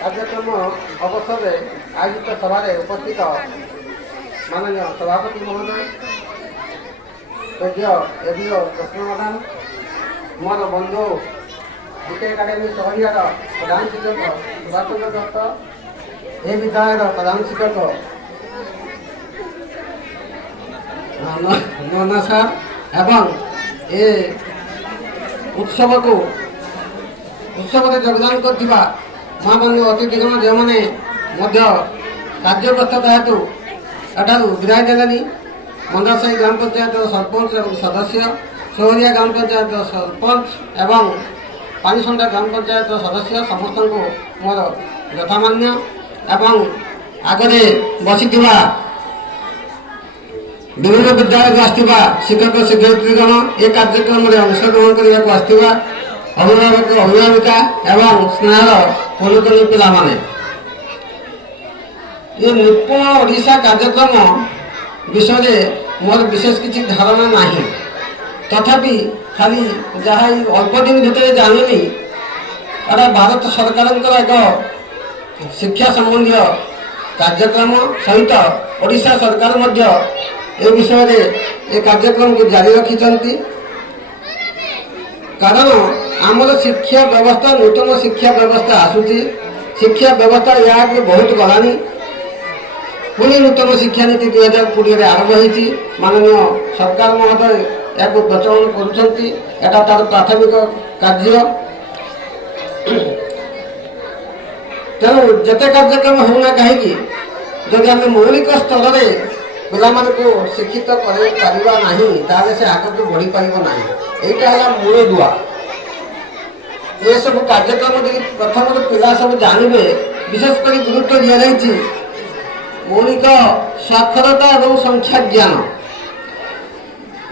କାର୍ଯ୍ୟକ୍ରମ ଅବସରରେ ଆୟୋଜିତ ସଭାରେ ଉପସ୍ଥିତ ମାନନୀୟ ସଭାପତି ମହୋଦୟ, ପୂଜ୍ୟ ଏବିଓ କୃଷ୍ଣ ମ୍ୟାଡ଼ାମ, ମୋର ବନ୍ଧୁ ବିକେ ଏକାଡେମୀ ସହରିଆର ପ୍ରଧାନ ଶିକ୍ଷକ ସୁଭାଷ ଚନ୍ଦ୍ର ଦତ୍ତ, ଏ ବିଦ୍ୟାଳୟର ପ୍ରଧାନ ଶିକ୍ଷକ ନନା ସାର୍ ଏବଂ ଏ ଉତ୍ସବରେ ଯୋଗଦାନ କରିଥିବା ମହାମାନ୍ୟ ଅତିଥିଗଣ ଯେଉଁମାନେ ମଧ୍ୟ କାର୍ଯ୍ୟବ୍ୟସ୍ତତା ହେତୁ ଏଠାରୁ ବିଦାୟ ଦେଲେନି, ମନ୍ଦାସାହି ଗ୍ରାମ ପଞ୍ଚାୟତର ସରପଞ୍ଚ ଏବଂ ସଦସ୍ୟ, ସୋହରିଆ ଗ୍ରାମ ପଞ୍ଚାୟତର ସରପଞ୍ଚ ଏବଂ ପାଣିସଣ୍ଡା ଗ୍ରାମ ପଞ୍ଚାୟତର ସଦସ୍ୟ ସମସ୍ତଙ୍କୁ ମୋର ଯଥାମାନ୍ୟ ଏବଂ ଆଗରେ ବସିଥିବା ବିଭିନ୍ନ ବିଦ୍ୟାଳୟକୁ ଆସିଥିବା ଶିକ୍ଷକ ଶିକ୍ଷୟିତ୍ରୀଗଣ, ଏ କାର୍ଯ୍ୟକ୍ରମରେ ଅଂଶଗ୍ରହଣ କରିବାକୁ ଆସିଥିବା ଅଭିଭାବକ ଅଭିଭାବିକା ଏବଂ ସ୍ନେହର ପୁରୁତନୀ ପିଲାମାନେ, ଏ ନିପୁଣ ଓଡ଼ିଶା କାର୍ଯ୍ୟକ୍ରମ ବିଷୟରେ ମୋର ବିଶେଷ କିଛି ଧାରଣା ନାହିଁ। ତଥାପି ଖାଲି ଯାହା ଅଳ୍ପ ଦିନ ଭିତରେ ଜାଣିଲି, ଏଟା ଭାରତ ସରକାରଙ୍କର ଏକ ଶିକ୍ଷା ସମ୍ବନ୍ଧୀୟ କାର୍ଯ୍ୟକ୍ରମ ସହିତ ଓଡ଼ିଶା ସରକାର ମଧ୍ୟ ଏ ବିଷୟରେ ଏ କାର୍ଯ୍ୟକ୍ରମକୁ ଜାରି ରଖିଛନ୍ତି। କାରଣ ଆମର ଶିକ୍ଷା ବ୍ୟବସ୍ଥା ନୂତନ ଶିକ୍ଷା ବ୍ୟବସ୍ଥା ଆସୁଛି, ଶିକ୍ଷା ବ୍ୟବସ୍ଥା ଏହା ଆଗରୁ ବହୁତ ଗଲାଣି। ପୁଣି ନୂତନ ଶିକ୍ଷାନୀତି 2020ରେ ଆରମ୍ଭ ହୋଇଛି। ମାନନୀୟ ସରକାର ମହୋଦୟ ଏହାକୁ ପ୍ରଚଳନ କରୁଛନ୍ତି, ଏଟା ତାର ପ୍ରାଥମିକ କାର୍ଯ୍ୟ। ତେଣୁ ଯେତେ କାର୍ଯ୍ୟକ୍ରମ ହେଉନା କାହିଁକି, ଯଦି ଆମେ ମୌଳିକ ସ୍ତରରେ ପିଲାମାନଙ୍କୁ ଶିକ୍ଷିତ କରାଇପାରିବା ନାହିଁ, ତାହେଲେ ସେ ଆଗକୁ ବଢ଼ିପାରିବ ନାହିଁ। ଏଇଟା ହେଲା ମୂଳଦୁଆ। ଏସବୁ କାର୍ଯ୍ୟକ୍ରମ ଯଦି ପ୍ରଥମରୁ ପିଲା ସବୁ ଜାଣିବେ, ବିଶେଷ କରି ଗୁରୁତ୍ୱ ଦିଆଯାଇଛି ମୌଳିକ ସାକ୍ଷରତା ଏବଂ ସଂଖ୍ୟା ଜ୍ଞାନ,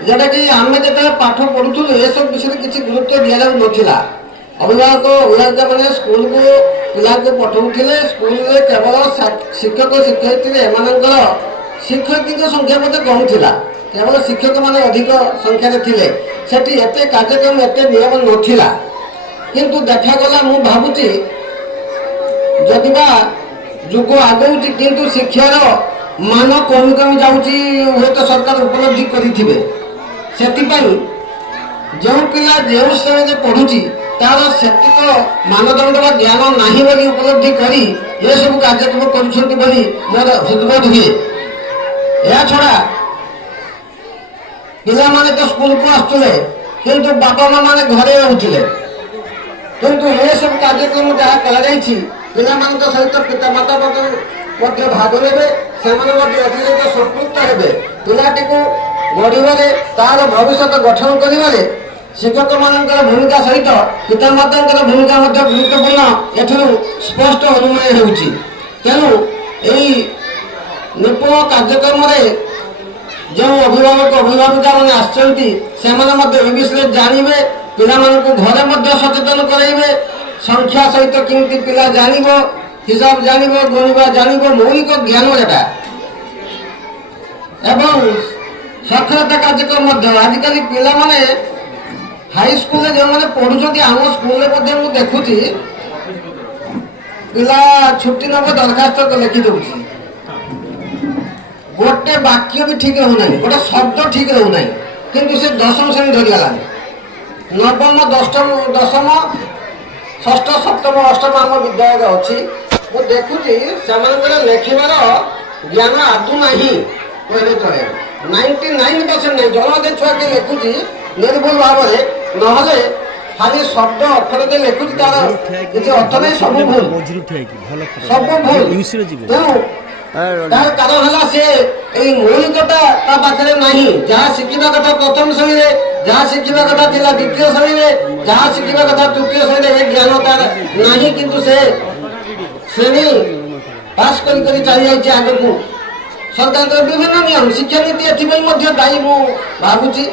ଯେଉଁଟାକି ଆମେ ଯେତେବେଳେ ପାଠ ପଢ଼ୁଥିଲୁ ଏସବୁ ବିଷୟରେ କିଛି ଗୁରୁତ୍ୱ ଦିଆଯାଉନଥିଲା। ଅଭିଭାବକମାନେ ସ୍କୁଲକୁ ପିଲାଙ୍କୁ ପଠାଉଥିଲେ, ସ୍କୁଲରେ କେବଳ ଶିକ୍ଷକ ଶିକ୍ଷୟିତ୍ରୀ ଏମାନଙ୍କର ଶିକ୍ଷୟିତ୍ରୀଙ୍କ ସଂଖ୍ୟା ମଧ୍ୟ କମ୍ ଥିଲା, କେବଳ ଶିକ୍ଷକମାନେ ଅଧିକ ସଂଖ୍ୟାରେ ଥିଲେ। ସେଠି ଏତେ କାର୍ଯ୍ୟକ୍ରମ ଏତେ ନିୟମ ନଥିଲା। କିନ୍ତୁ ଦେଖାଗଲା, ମୁଁ ଭାବୁଛି ଯଦିବା ଯୁଗ ଆଗଉଛି କିନ୍ତୁ ଶିକ୍ଷାର ମାନ କମି କମି ଯାଉଛି, ହୁଏତ ସରକାର ଉପଲବ୍ଧି କରିଥିବେ। ସେଥିପାଇଁ ଯେଉଁ ପିଲା ଯେଉଁ ଶ୍ରେଣୀରେ ପଢ଼ୁଛି ତାର ସେତିକ ମାନଦଣ୍ଡ ବା ଜ୍ଞାନ ନାହିଁ ବୋଲି ଉପଲବ୍ଧି କରି ଏସବୁ କାର୍ଯ୍ୟକ୍ରମ କରୁଛନ୍ତି ବୋଲି ମୋର ହୃଦବୋଧ ହୁଏ। ଏହାଛଡ଼ା ପିଲାମାନେ ତ ସ୍କୁଲକୁ ଆସୁଥିଲେ, କିନ୍ତୁ ବାପା ମା ମାନେ ଘରେ ରହୁଥିଲେ। କିନ୍ତୁ ଏସବୁ କାର୍ଯ୍ୟକ୍ରମ ଯାହା କରାଯାଇଛି, ପିଲାମାନଙ୍କ ସହିତ ପିତାମାତା ମଧ୍ୟ ଭାଗ ନେବେ, ସେମାନେ ମଧ୍ୟ ଏଥିରେ ସମ୍ପୃକ୍ତ ହେବେ। ପିଲାଟିକୁ ଗଢ଼ିବାରେ, ତାର ଭବିଷ୍ୟତ ଗଠନ କରିବାରେ ଶିକ୍ଷକମାନଙ୍କର ଭୂମିକା ସହିତ ପିତାମାତାଙ୍କର ଭୂମିକା ମଧ୍ୟ ଗୁରୁତ୍ୱପୂର୍ଣ୍ଣ ଏଥିରୁ ସ୍ପଷ୍ଟ ଅନୁମୟ ହେଉଛି। ତେଣୁ ଏହି ନିପୁଣ କାର୍ଯ୍ୟକ୍ରମରେ ଯେଉଁ ଅଭିଭାବକ ଅଭିଭାବିକାମାନେ ଆସିଛନ୍ତି, ସେମାନେ ମଧ୍ୟ ଏ ବିଷୟରେ ଜାଣିବେ, ପିଲାମାନଙ୍କୁ ଘରେ ମଧ୍ୟ ସଚେତନ କରାଇବେ। ସଂଖ୍ୟା ସହିତ କେମିତି ପିଲା ଜାଣିବ, ହିସାବ ଜାଣିବ, ଗଣିବା ଜାଣିବ, ମୌଳିକ ଜ୍ଞାନ ଏଟା। ଏବଂ ସାକ୍ଷରତା କାର୍ଯ୍ୟକ୍ରମ ମଧ୍ୟ ଆଜିକାଲି ପିଲାମାନେ ହାଇସ୍କୁଲରେ ଯେଉଁମାନେ ପଢ଼ୁଛନ୍ତି, ଆମ ସ୍କୁଲରେ ମଧ୍ୟ ମୁଁ ଦେଖୁଛି ପିଲା ଛୁଟି ନେବ ଦରଖାସ୍ତ ଲେଖିଦେଉଛି, ଗୋଟେ ବାକ୍ୟ ବି ଠିକ୍ ରହୁନାହିଁ, ଗୋଟେ ଶବ୍ଦ ଠିକ୍ ରହୁନାହିଁ। କିନ୍ତୁ ସେ 10ମ ଶ୍ରେଣୀ ଧରିଗଲାଣି। ନବମ, ଦଶମ, ଷଷ୍ଠ, ସପ୍ତମ, ଅଷ୍ଟମ ଆମ ବିଦ୍ୟାଳୟରେ ଅଛି। ମୁଁ ଦେଖୁଛି ସେମାନଙ୍କର ଲେଖିବାର ଜ୍ଞାନ ଆଦୌ ନାହିଁ କହିଲେ ଚଳେ। 99% ନାହିଁ। ଜଣେ ଛୁଆ କିଏ ଲେଖୁଛି ନିର୍ଭୁଲ ଭାବରେ, ନହେଲେ ଖାଲି ଶବ୍ଦ ଅକ୍ଷର ଯେ ଲେଖୁଛି ତାର କିଛି ଅର୍ଥ ନାହିଁ, ସବୁ ଭୁଲ, ସବୁ ଭୁଲ। ତେଣୁ ତାର କାରଣ ହେଲା ସେ ଏଇ ମୌଳିକତା ତା ପାଖରେ ନାହିଁ। ଯାହା ଶିଖିବା କଥା ପ୍ରଥମ ଶ୍ରେଣୀରେ, ଯାହା ଶିଖିବା କଥା ଥିଲା ଦ୍ୱିତୀୟ ଶ୍ରେଣୀରେ, ଯାହା ଶିଖିବା କଥା ତୃତୀୟ ଶ୍ରେଣୀରେ, ଏ ଜ୍ଞାନ ତାର ନାହିଁ। କିନ୍ତୁ ସେ ଶ୍ରେଣୀ ପାସ୍ କରି କରି ଚାଲିଯାଇଛି ଆଗକୁ। ସରକାରଙ୍କର ବିଭିନ୍ନ ନିୟମ, ଶିକ୍ଷାନୀତି ଏଥିପାଇଁ ମଧ୍ୟ ଦାୟୀ ମୁଁ ଭାବୁଛି।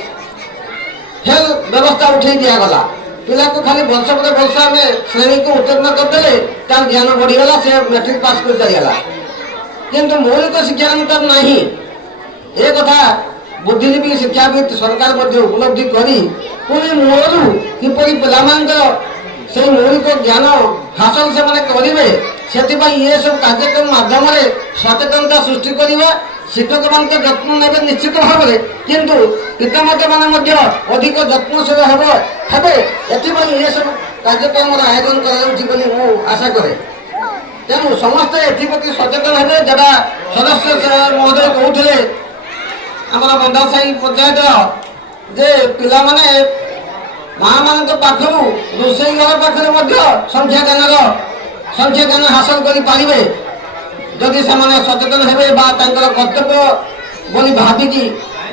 ଫେଲ୍ ବ୍ୟବସ୍ଥା ଉଠେଇ ଦିଆଗଲା। ପିଲାକୁ ଖାଲି ବର୍ଷ ପରେ ବର୍ଷ ଆମେ ଶ୍ରେଣୀକୁ ଉତ୍ତୀର୍ଣ୍ଣ କରିଦେଲେ, ତାର ଜ୍ଞାନ ବଢ଼ିଗଲା, ସେ ମ୍ୟାଟ୍ରିକ ପାସ୍ କରି ଚାଲିଗଲା। କିନ୍ତୁ ମୌଳିକ ଶିକ୍ଷାର ତାର ନାହିଁ। ଏ କଥା ବୁଦ୍ଧିଜୀବୀ ଶିକ୍ଷାବିତ ସରକାର ମଧ୍ୟ ଉପଲବ୍ଧି କରି ପୁଣି ମୂଳରୁ କିପରି ପିଲାମାନଙ୍କର সেই মৌলিক জ্ঞান হাসল সেমানে করিবে সেথিপাই এ সব কার্যক্রম মাধ্যমে সচেতনতা সৃষ্টি করিবা শিক্ষক মান যত্ন নেবে নিশ্চিত ভাবে কিন্তু পিতামাতা মানে অধিক যত্নশীল হবে এথিপাই এসব কার্যক্রমর আয়োজন করা যাচ্ছে বলে মু আশা করে তেমন সমস্তে এথিপ্রতি সচেতন হবে যেটা সদস্য মহোদয় কହୁଥିଲେ আমার বন্ধাসাই পঞ্চায়েত যে পিলামানে মা ମାନଙ୍କ পাখରୁ ରୋଷେଇ ଘର ପାଖରେ ମଧ୍ୟ ସଂଖ୍ୟା ଜ୍ଞାନ ହାସଲ କରିପାରିବେ ଯଦି ସେମାନେ ସଚେତନ ହେବେ ବା ତାଙ୍କର କର୍ତ୍ତବ୍ୟ ବୋଲି ଭାବିକି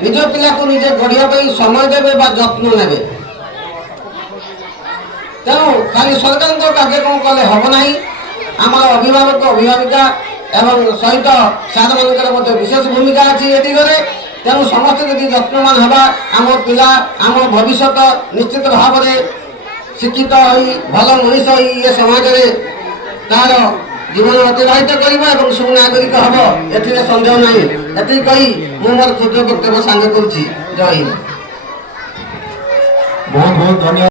ନିଜ ପିଲାକୁ ନିଜେ ଗଢ଼ିବା ପାଇଁ ସମୟ ଦେବେ ବା ଯତ୍ନ ନେବେ। ତେଣୁ ଖାଲି ସରକାରଙ୍କ କାର୍ଯ୍ୟକ୍ରମ କଲେ ହେବ ନାହିଁ ଆମର ଅଭିଭାବକ ଅଭିଭାବିକା ଏବଂ ସହିତ ସାର୍ମାନଙ୍କର ମଧ୍ୟ ବିଶେଷ ଭୂମିକା ଅଛି ଏ ଦିଗରେ। ତେଣୁ ସମସ୍ତେ ଯଦି ଯତ୍ନବାନ ହେବା ଆମ ପିଲା ଆମ ଭବିଷ୍ୟତ ନିଶ୍ଚିତ ଭାବରେ ଶିକ୍ଷିତ ହୋଇ ଭଲ ମଣିଷ ହୋଇ ଏ ସମାଜରେ ତାର ଜୀବନ ଅତିବାହିତ କରିବ ଏବଂ ସୁନାଗରିକ ହେବ ଏଥିରେ ସନ୍ଦେହ ନାହିଁ। ଏତିକି କହି ମୁଁ ମୋର କ୍ଷୁଦ୍ର ବକ୍ତବ୍ୟ ସାଙ୍ଗ କରୁଛି। ଜୟ ହିନ୍ଦ। ବହୁତ ବହୁତ ଧନ୍ୟବାଦ।